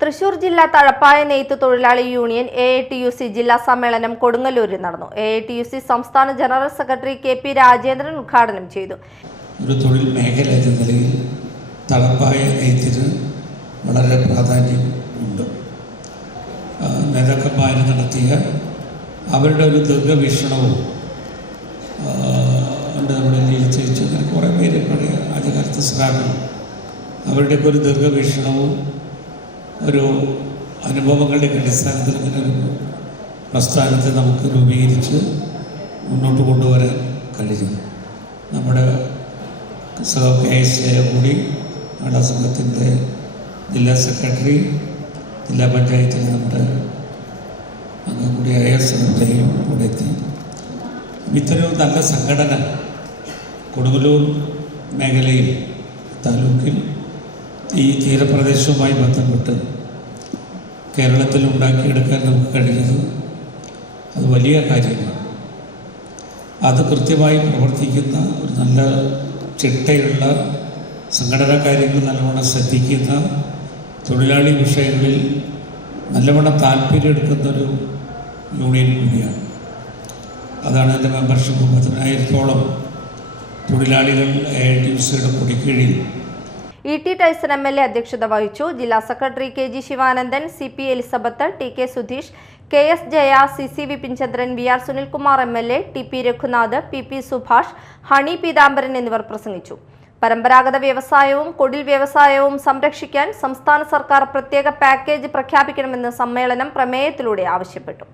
തൃശൂർ ജില്ലാ തഴപ്പായ നെയ്ത്ത് തൊഴിലാളി യൂണിയൻ AITUC ജില്ലാ സമ്മേളനം കൊടുങ്ങല്ലൂരിൽ നടന്നു. AITUC സംസ്ഥാന ജനറൽ സെക്രട്ടറി KP രാജേന്ദ്രൻ ഉദ്ഘാടനം ചെയ്തു. ഒരു തൊഴിൽ മേഖല എന്ന നിലയിൽ തഴപ്പായ നെയ്ത്തിന് വളരെ പ്രാധാന്യം ഉണ്ട്. നേതാക്കന്മാർ നടത്തിയ അവരുടെ ഒരു ദീർഘവീക്ഷണവും നമ്മുടെ ജീവിച്ചു കുറേ പേര് പഴയ ആദ്യകാലത്ത് സഹാക്കൾ അവരുടെയൊക്കെ ഒരു ദീർഘവീക്ഷണവും ഒരു അനുഭവങ്ങളുടെ അടിസ്ഥാനത്തിൽ ഇങ്ങനെ ഒരു പ്രസ്ഥാനത്തെ നമുക്ക് രൂപീകരിച്ച് മുന്നോട്ട് കൊണ്ടുവരാൻ കഴിയും. നമ്മുടെ KS കൂടി നമ്മുടെ സംഘത്തിൻ്റെ ജില്ലാ സെക്രട്ടറി, ജില്ലാ പഞ്ചായത്തിലെ നമ്മുടെ അംഗം കൂടിയായ ശ്രദ്ധയും കൂടെ എത്തി. ഇത്തരം നല്ല സംഘടന കൊടുങ്ങല്ലൂർ മേഖലയിൽ താലൂക്കിൽ ഈ തീരപ്രദേശവുമായി ബന്ധപ്പെട്ട് കേരളത്തിൽ ഉണ്ടാക്കിയെടുക്കാൻ നമുക്ക് കഴിയുന്നത് അത് വലിയ കാര്യമാണ്. അത് കൃത്യമായി പ്രവർത്തിക്കുന്ന ഒരു നല്ല ചിട്ടയുള്ള സംഘടനാ കാര്യങ്ങൾ നല്ലവണ്ണം ശ്രദ്ധിക്കുന്ന തൊഴിലാളി വിഷയങ്ങളിൽ നല്ലവണ്ണം താല്പര്യം എടുക്കുന്നൊരു യൂണിയൻ കൂടിയാണ്. അതാണ് എൻ്റെ മെമ്പർഷിപ്പ്. 10,000-ഓളം തൊഴിലാളികൾ AITUCയുടെ കൊടിക്കീഴിൽ. ET ടൈസൺ MLA അധ്യക്ഷത വഹിച്ചു. ജില്ലാ secretary KG Sivanandan, CP Elizabeth, TK Sudheesh, KS Jaya, CC Vipinchandran, VR Sunilkumar MLA, TP Raghunath, PP Subhash, honey Peethambaran എന്നിവർ പ്രസംഗിച്ചു. പരമ്പരാഗത വ്യവസായവും കുടിൽ വ്യവസായവും സംരക്ഷിക്കാൻ സംസ്ഥാന സർക്കാർ പ്രത്യേക പാക്കേജ് പ്രഖ്യാപിക്കണമെന്ന് സമ്മേളനം പ്രമേയത്തിലൂടെ ആവശ്യപ്പെട്ടു.